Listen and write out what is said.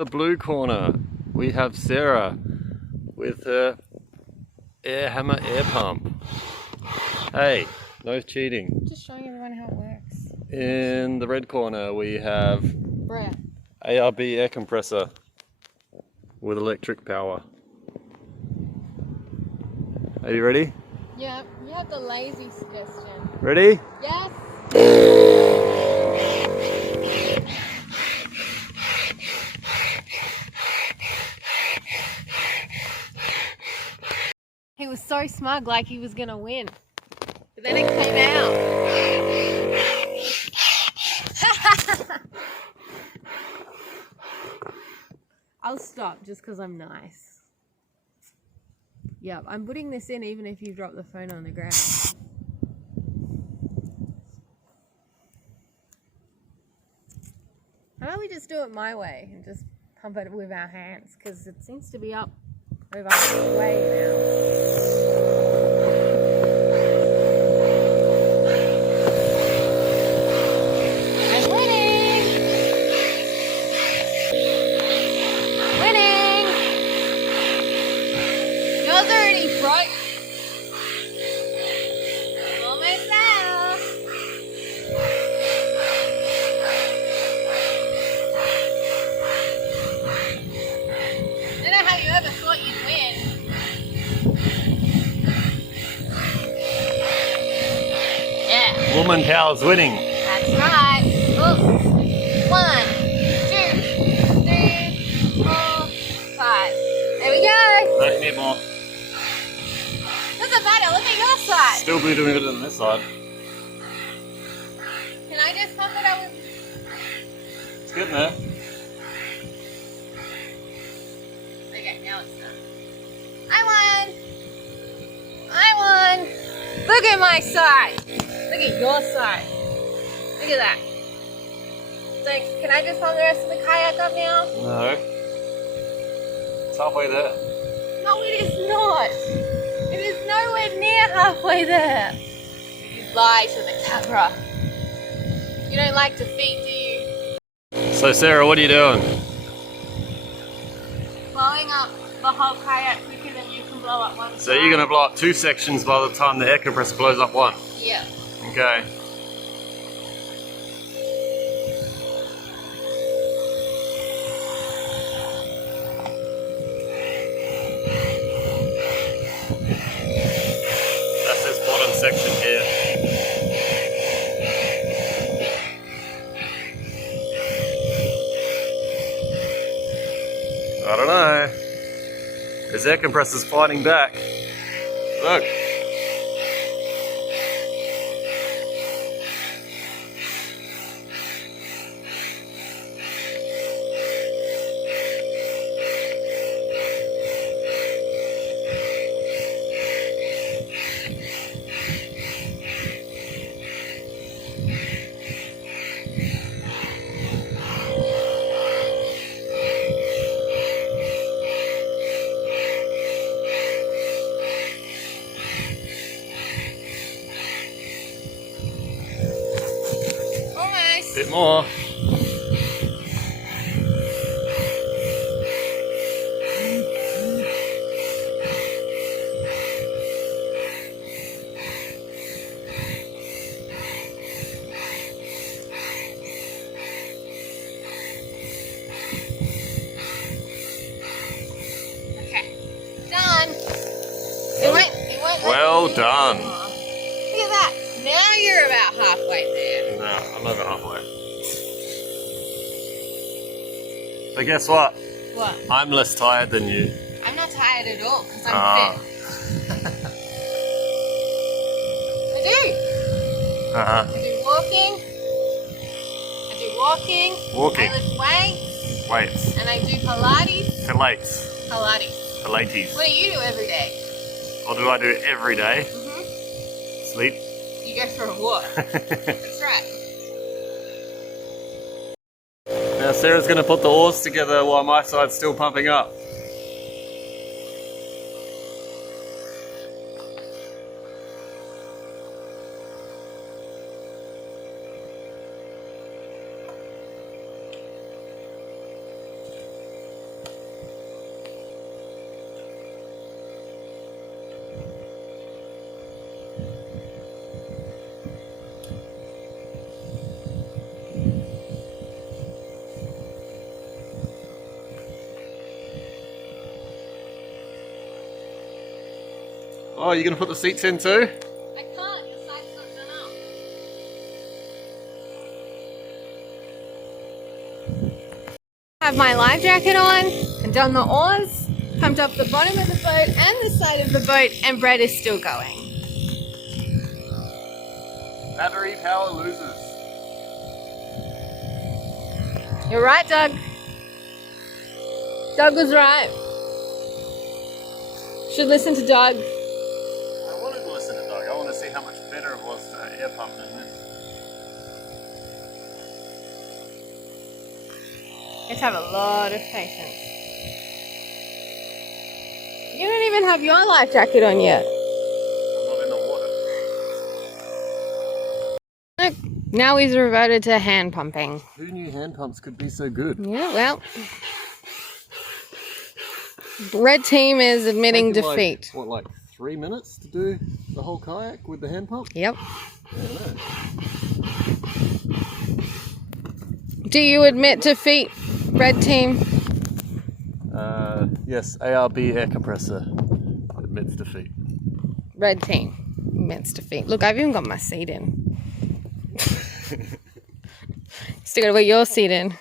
The blue corner, we have Sarah with her air hammer air pump. Hey, no cheating. Just showing everyone how it works. In the red corner, we have Brett. ARB air compressor with electric power. Are you ready? Yeah, you have the lazy suggestion. Ready? Yes. He was so smug, like he was gonna win. But then it came out. I'll stop just because I'm nice. Yep, I'm putting this in even if you drop the phone on the ground. How about we just do it my way and just pump it with our hands, because it seems to be up over halfway now. Woman power's winning. That's right. Oh. 1, 2, 3, 4, 5. There we go. No, you need more. Doesn't matter. Look at your side. Still doing better than this side. Can I just pump it up with... It's getting there. Okay, now it's done. I won. Look at my side. Look at your side. Look at that. So, can I just pump the rest of the kayak up now? No. It's halfway there. No, it is not. It is nowhere near halfway there. You lie to the camera. You don't like defeat, do you? So Sarah, what are you doing? Blowing up the whole kayak quicker than you can blow up one side. So you're going to blow up 2 sections by the time the air compressor blows up 1? Yeah. Okay. That's this bottom section here. I don't know. This air compressor's fighting back. Look. Bit more. Okay. Done. It went Well done. Look at that. Now you're about halfway there. No, I'm over halfway. But guess what? What? I'm less tired than you. I'm not tired at all because I'm fit. I do. Uh-huh. I do walking. I do walking. Walking. I lift weights. Weights. And I do Pilates. Pilates. Pilates. Pilates. What do you do every day? What do I do every day? Sleep. You go for a walk. That's right. Now Sarah's going to put the oars together while my side's still pumping up. Oh, you're going to put the seats in too? I can't, the side's not done up. I have my life jacket on and done the oars, pumped up the bottom of the boat and the side of the boat, and Brett is still going. Battery power loses. You're right, Doug. Doug was right. Should listen to Doug. I wanted to listen to Doug. I want to see how much better it was to air pump than this. You have to have a lot of patience. You don't even have your life jacket on yet. I'm not in the water. Look, now he's reverted to hand pumping. Who knew hand pumps could be so good? Yeah, well. Red team is admitting Taken defeat. Like 3 minutes to do the whole kayak with the hand pump? Yep. Yeah, no. Do you admit defeat, red team? Yes, ARB air compressor admits defeat. Red team admits defeat. Look, I've even got my seat in. Still gotta put your seat in.